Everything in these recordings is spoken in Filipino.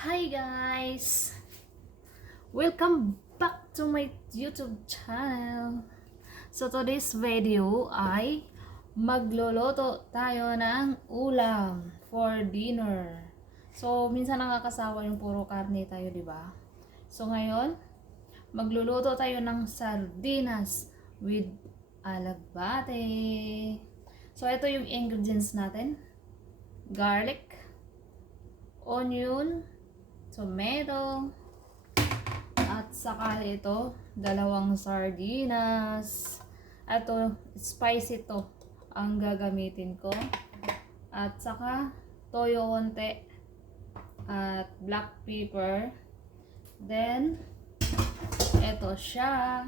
Hi guys! Welcome back to my YouTube channel. So today's video ay magluluto tayo ng ulam for dinner. So minsan nakakasawa yung puro karne tayo, di ba? So ngayon, magluluto tayo ng sardinas with alagbate. So ito yung ingredients natin. Garlic, onion, tomato, at saka ito, dalawang sardinas. Ito, spicy to ang gagamitin ko. At saka, toyo konti. At black pepper. Then, ito siya.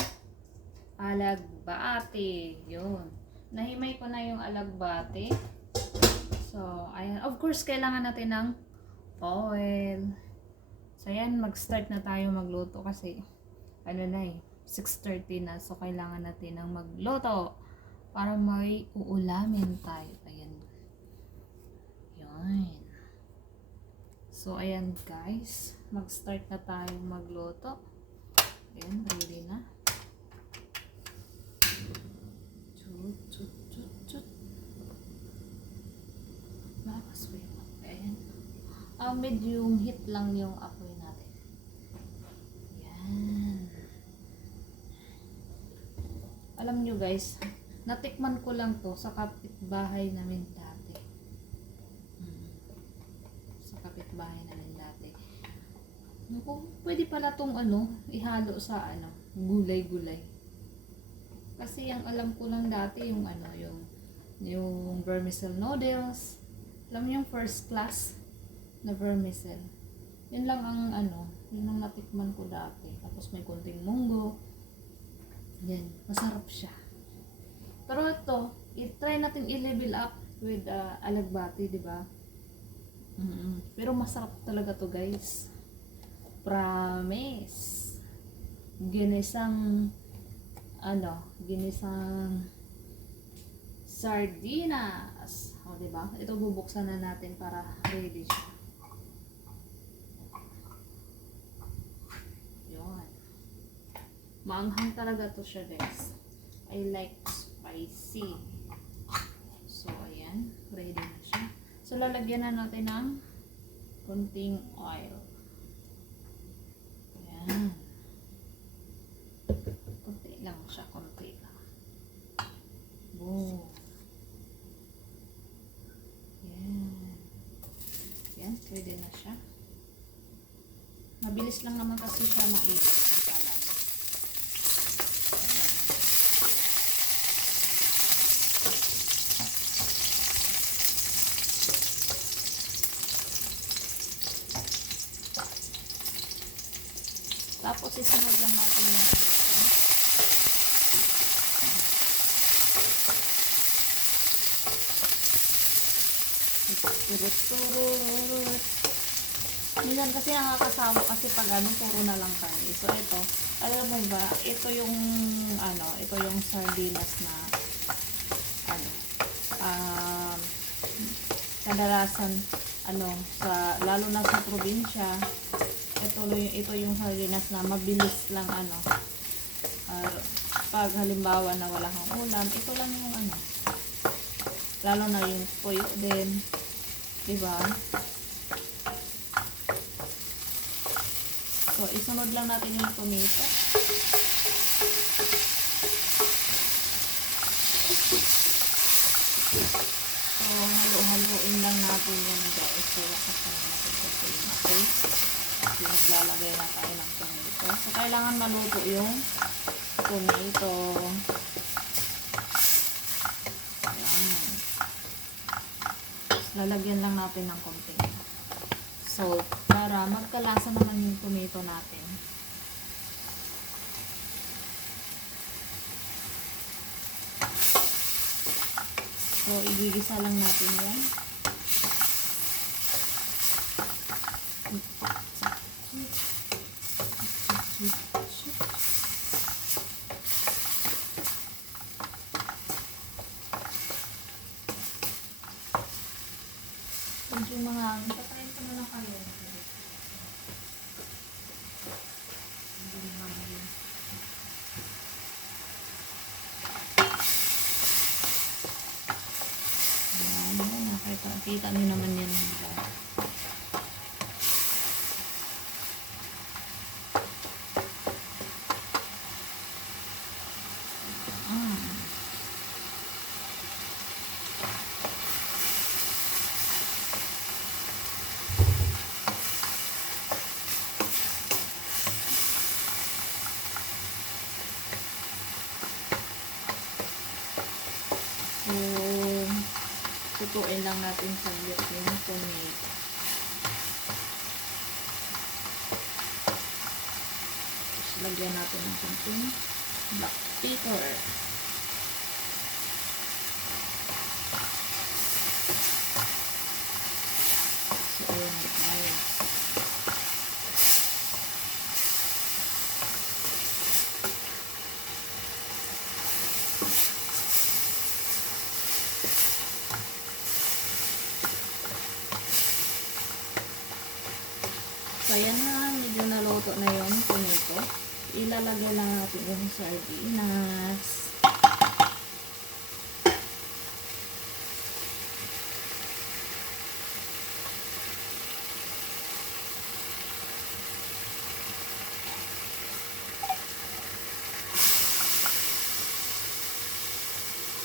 Alagbate. Yun. Nahimay ko na yung alagbate. So, ayan. Of course, kailangan natin ng oil. So, ayan, mag-start na tayo magluto kasi, 6:30 na. So, kailangan natin ng magluto para may uulamin tayo. Ayan. Yan. So, ayan guys. Mag-start na tayo magluto. Ayan, ready na. Chut, chut, chut, chut. Malakas ba yun? Ayan. Medium heat lang yung apoy natin. Yan. Alam nyo guys, natikman ko lang to sa kapitbahay namin dati. Sa kapitbahay namin dati. Kung pwede pala tong ihalo sa gulay-gulay. Kasi yung alam ko lang dati yung yung vermicelli noodles. Alam mo yung first class na vermicelli. Yun lang ang yun ang natikman ko dati. Tapos may konting munggo. Yan, masarap siya. Pero ito, i-try natin i-level up with alagbati, di ba? Pero masarap talaga to, guys. Promise. Ginisang ginisang sardinas. O, di ba? Ito bubuksan na natin para ready siya. Maanghang talaga to siya guys. I like spicy. So ayan, ready na siya. So lalagyan na natin ng konting oil. Ayan. Konti lang siya, konti lang. Boom. Ayan. Ayan, ready na siya. Mabilis lang naman kasi siya mainit. Tapos isunod lang natin yung turut-turut. Minsan kasi nakakasama kasi pag puro na lang karne. So ito, alam mo ba, ito yung ito yung sardinas na kadalasan lalo na sa probinsya, ito yung sardinas na mabilis lang pag halimbawa na wala kang ulam, ito lang yung lalo na yung tuyo din, diba? So isunod lang natin yung tomato. So halo-haloin lang natin yan guys. So lakasan natin kasi yung apoy. So, naglalagay na tayo ng tomato. So, kailangan maluto yung tomato. Ayan. Lalagyan lang natin ng konting salt para magkalasa naman yung tomato natin. So, igigisa lang natin yan. Medyo mga, patayin ko na lang kayo. Makikita niyo naman yan. So, tutuin lang natin saglit yung tomato. Lagyan natin ng konting black pepper. So, ayan na tayo. So, ayan na. Medyo naluto na yung tomato. Ilalagay lang natin yung sardinas.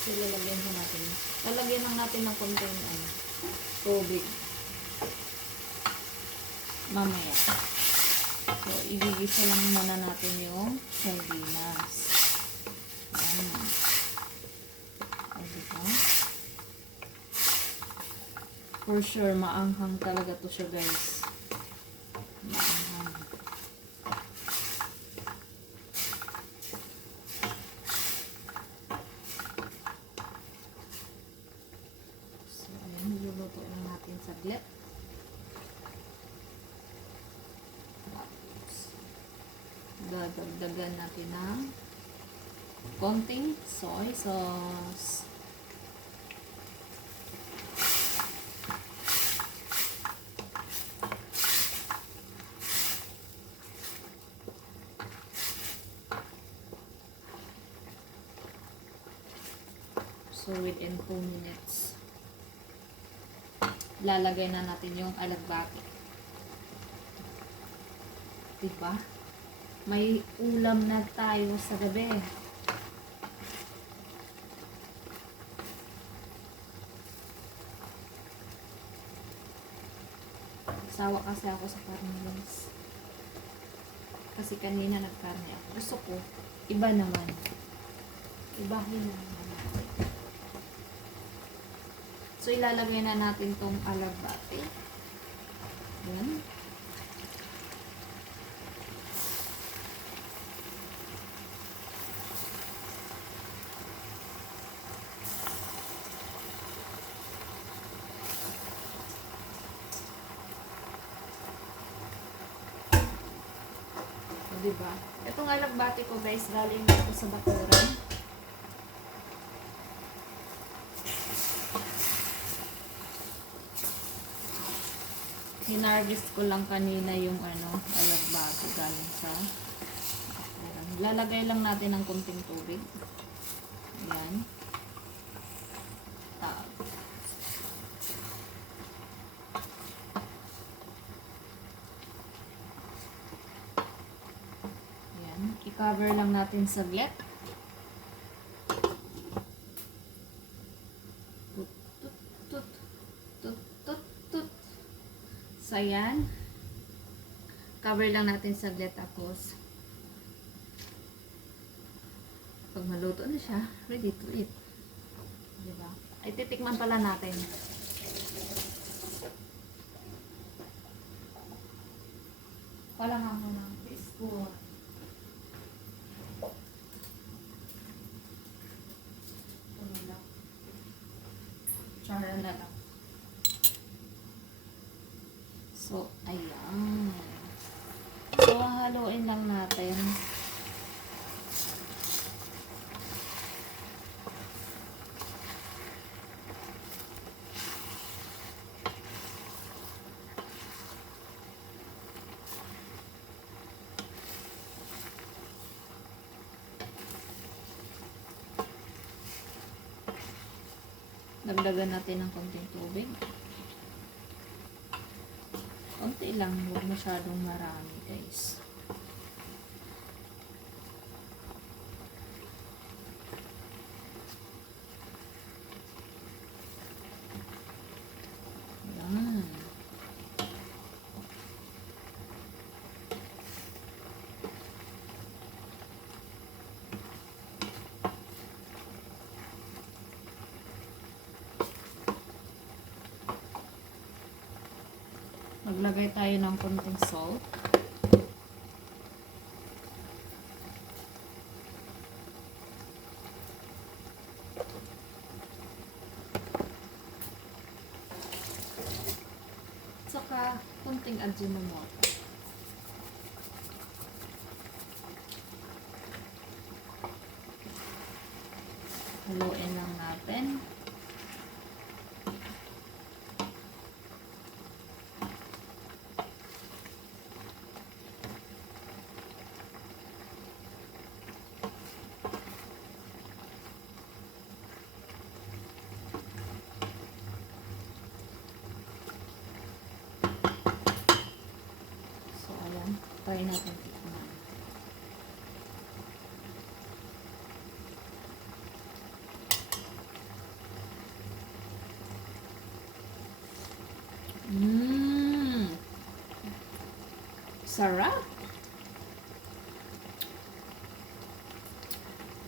So, ilalagyan ko natin. Lalagyan lang natin ng konting tubig. Mamaya. So, igigisa lang muna natin yung sardinas. Ayan. O, diba? For sure, maanghang talaga to siya, guys. Maanghang. So, ayan. Niluluto lang natin saglit. Dadagdagan natin ng konting soy sauce. So, within 2 minutes, lalagay na natin yung alagbati. Diba? May ulam na tayo sa gabi. Sawa kasi ako sa karne, guys. Kasi kanina nagkarne ako. Gusto ko, iba naman. Ibahin na naman natin. So, ilalagay na natin tong alagbati. Yan. Diba? Itong alagbati ko, guys, galing dito sa bakuran. Hinarvest ko lang kanina yung alagbati galing sa bakuran. Lalagay lang natin ng konting tubig. Ayan. I-cover lang natin saglit. Tut, tut, tut, tut, tut. So, ayan. Cover lang natin saglit, tapos pag maluto na siya, ready to eat. Diba? Ay, titikman pala natin. Wala nga muna ang spoon. Tsara na lang. So, ayan. So, haluin lang natin. Dagdagan natin ng konting tubig. Konti lang, huwag masyadong marami guys. Yan. Maglagay tayo ng konting salt. Saka konting Ajinomoto. Haluin lang natin. So, ayan. Try natin tikman. Sarap!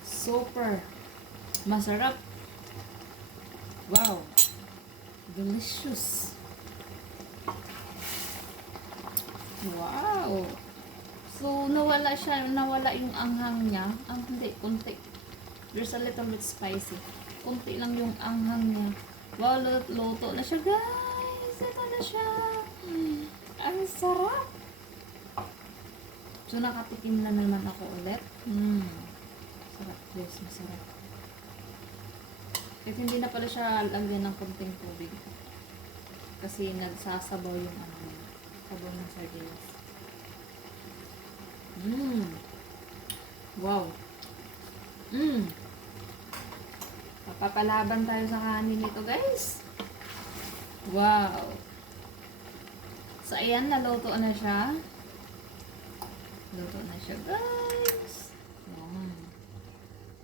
Super! Masarap! Wow! Delicious! Wow! So, nawala yung anghang niya. Hindi, konti. There's a little bit spicy. Konti lang yung anghang niya. Wow, luto na siya, guys! Ito na siya! Ang sarap! So, nakatikim na naman ako ulit. Sarap, guys. Masarap. Kahit hindi na pala siya lagyan ng konting tubig. Kasi nagsasabaw yung sabaw ng sardinas. Wow. Papapalaban tayo sa kanin nito, guys. Wow. So, ayan, naluto na siya. Luto na siya, guys.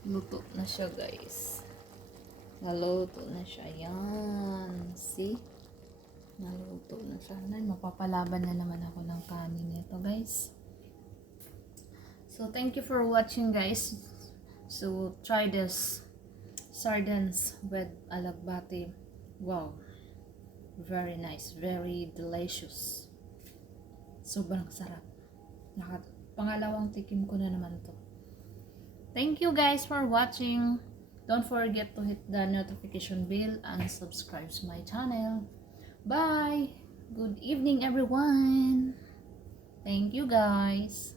Luto na siya, guys. Naluto na siya. Yan. See? Naluto na siya. Mapapalaban na naman ako ng kanin nito, guys. So, thank you for watching, guys. So, try this sardines with alagbati. Wow. Very nice. Very delicious. Sobrang sarap. Pangalawang tikim ko na naman to. Thank you guys for watching. Don't forget to hit the notification bell and subscribe to my channel. Bye! Good evening everyone! Thank you guys!